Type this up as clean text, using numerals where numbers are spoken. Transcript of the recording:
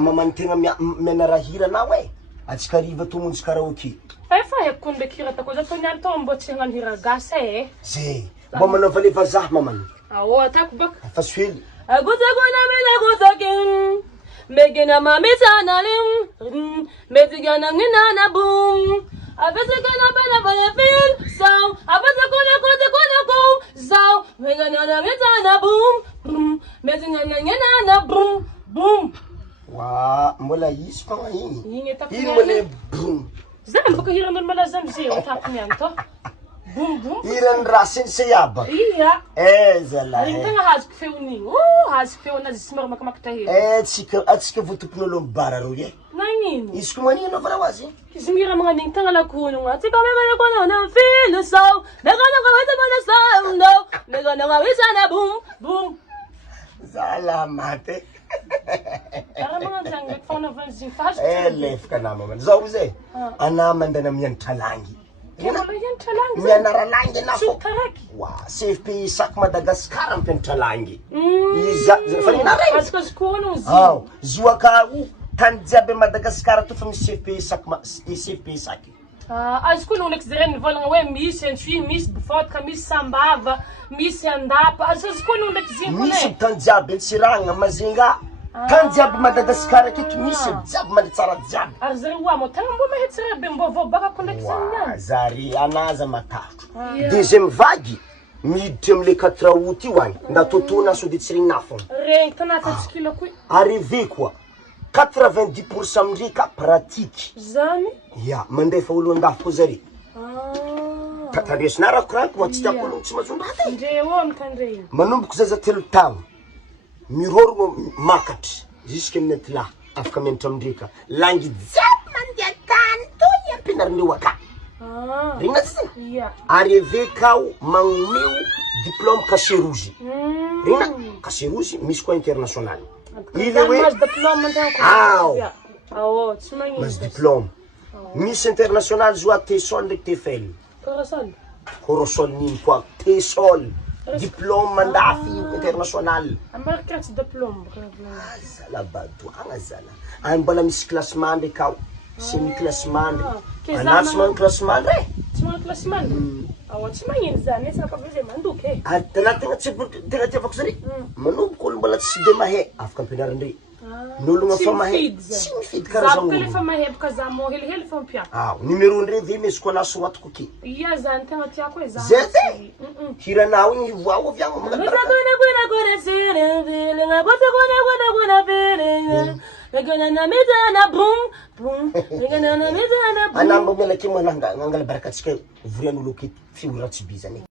mamantegna menarahira na we atsika riva tomonjy karaoke fa haiko ndraiky hira tako za tony antao mbo tsy hagnano hira gasy e zay mbo manova le vazaha mamany atako baka fa swely agozagona menagozakin megena mamitsanalim medigana nginana boom abesegana bana bana feel sound abesegona ko sound megana mitana boom medigana nginana boom boom wa mbola izy fa igny mbola boom zany baka hira normal zany zay atako mianto boom boom hiran'ny raha sensy yaba iya zalahy igny tegna hazoko feon'igny hazoko feonazy somary makamakatra hely atsika votompon'olo bara ro ye nagnino izy ko manino anaovanao azy izy mira magnan'igny tegna lakonogna tsika meganakona feel sound meganakawetagona sound no meganawisana boom boom zala mate lefaka namamana zao zay anamandana mianatra langy mianara langy na fo wa CFP sak Madagasikara mpianatra langy fa ninareo zoaka tany jiaby Madagasikara to fa misy CFP sak azy koa noleko zay nivolagna hoe misy antsuy misy bifotaka misy sambava misy andapa azy koa noleko zay misy tany jiaby Tsiranga Mazinga tany jiaby Madagasikara aketo misy jiaby mandratsara jiaby ary zare oa mo tegna mbo mahetsira be mbo vao baka ndraiky zany zary anaza matahotro deuxième vague miditra amle 4 août io agny ndatotona so de tsy rignafona regny tanatatsikila koy arrivé quoi 90% amindreka pratique zany ya mandefa olo andafo koa zare tandresina rakoraniko ma tsy tiako olo tsy mazondrata ndreo mitandreny manomboko zaza 3 taogno mirorogno makatra jusque amin'ny atila afaka mianatra amindreka langy jiaby mandeha tany toy ampianarindreo aka regna tsy arrivé kao magnomeo diplôme cachet rouge regna cachet rouge misy koa international izy hoe mas diplôme misy international zoa tesol ndraiky tefel corosol niny koa tesol diplôme mandafy international amarikaratsy diplôme zala badoagna zala ay mbola misy classement ndraiky ao semi classement ndraiky anaty tsy magnano classement ndray tsy magnano classement tsy magnino zany e saka zay mandoky e tena tegna tiavako zare manomboko olo mbola tsy de mahay afaka ampianarandre n'ologna fa mahay tsy mifidy karazana olo fa mahay baka za mo helihely fa mpiaka numéro ndre ve mesy koa naso watako ke iya zany tegna tiako e zany zay hiranao igny voao avy agny anamba mialaky manangala barakatsika vorian'olo aketo fiora tsy bizany